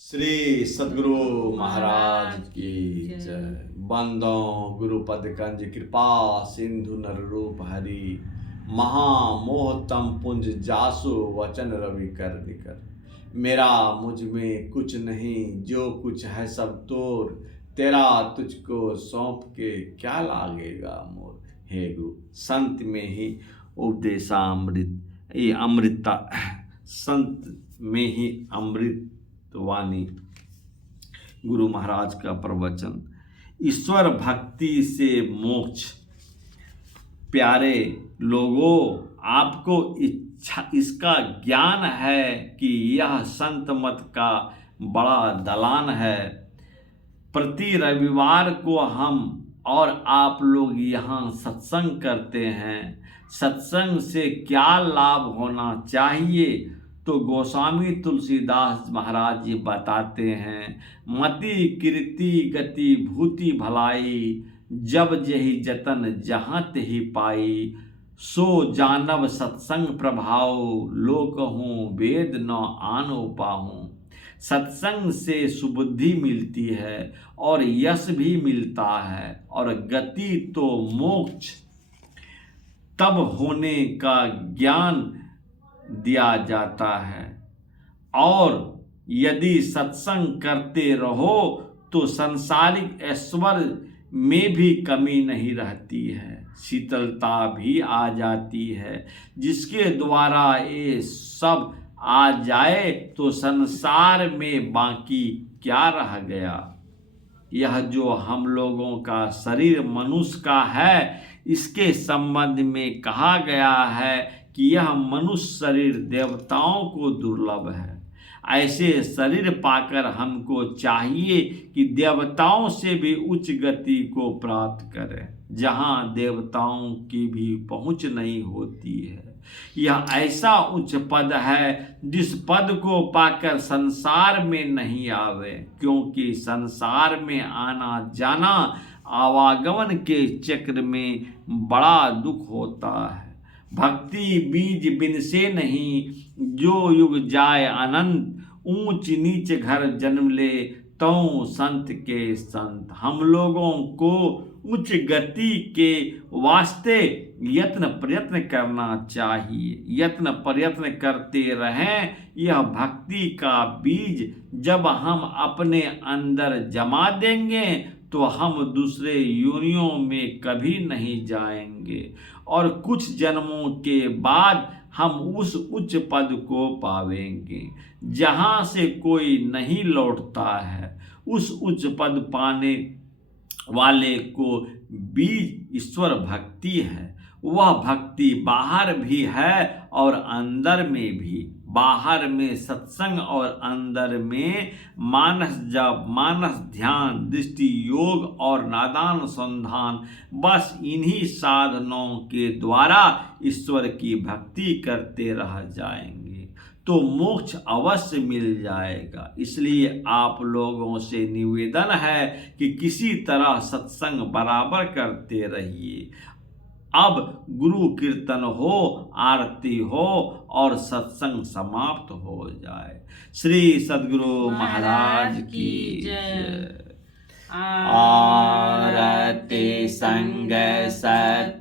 श्री सद्गुरु महाराज की जय। बंदो गुरुपद कंज कृपा सिंधु नर रूप हरि, महामोहतम पुंज जासु वचन रवि कर दिकर। मेरा मुझ में कुछ नहीं, जो कुछ है सब तोर, तेरा तुझको सौंप के क्या लागेगा मोर। हे गुरु, संत में ही उपदेशामृत, ये अमृता, संत में ही अमृत वाणी। गुरु महाराज का प्रवचन। ईश्वर भक्ति से मोक्ष। प्यारे लोगों, आपको इसका ज्ञान है कि यह संत मत का बड़ा दलान है। प्रति रविवार को हम और आप लोग यहाँ सत्संग करते हैं। सत्संग से क्या लाभ होना चाहिए तो गोस्वामी तुलसीदास महाराज जी बताते हैं। मति कीर्ति गति भूति भलाई, जब जेहि जतन जहाँ तेहि पाई। सो जानव सत्संग प्रभाव, लोकहूँ वेद न आनो पाहूँ। सत्संग से सुबुद्धि मिलती है और यश भी मिलता है, और गति तो मोक्ष तब होने का ज्ञान दिया जाता है। और यदि सत्संग करते रहो तो सांसारिक ऐश्वर्य में भी कमी नहीं रहती है, शीतलता भी आ जाती है। जिसके द्वारा ये सब आ जाए तो संसार में बाकी क्या रह गया। यह जो हम लोगों का शरीर मनुष्य का है, इसके संबंध में कहा गया है कि यह मनुष्य शरीर देवताओं को दुर्लभ है। ऐसे शरीर पाकर हमको चाहिए कि देवताओं से भी उच्च गति को प्राप्त करें, जहाँ देवताओं की भी पहुँच नहीं होती है। यह ऐसा उच्च पद है जिस पद को पाकर संसार में नहीं आवे, क्योंकि संसार में आना जाना आवागमन के चक्र में बड़ा दुख होता है। भक्ति बीज बिन से नहीं, जो युग जाए अनंत। ऊंच नीच घर जन्म ले, तौ संत के संत। हम लोगों को उच्च गति के वास्ते यत्न प्रयत्न करना चाहिए। यत्न प्रयत्न करते रहें। यह भक्ति का बीज जब हम अपने अंदर जमा देंगे तो हम दूसरे योनियों में कभी नहीं जाएंगे, और कुछ जन्मों के बाद हम उस उच्च पद को पावेंगे जहाँ से कोई नहीं लौटता है। उस उच्च पद पाने वाले को बीज ईश्वर भक्ति है। वह भक्ति बाहर भी है और अंदर में भी। बाहर में सत्संग और अंदर में मानस जप, मानस ध्यान, दृष्टि योग और नादान संधान। बस इन्हीं साधनों के द्वारा ईश्वर की भक्ति करते रह जाएंगे तो मोक्ष अवश्य मिल जाएगा। इसलिए आप लोगों से निवेदन है कि किसी तरह सत्संग बराबर करते रहिए। अब गुरु कीर्तन हो, आरती हो और सत्संग समाप्त हो जाए। श्री सद्गुरु महाराज की जय। आरती संग सत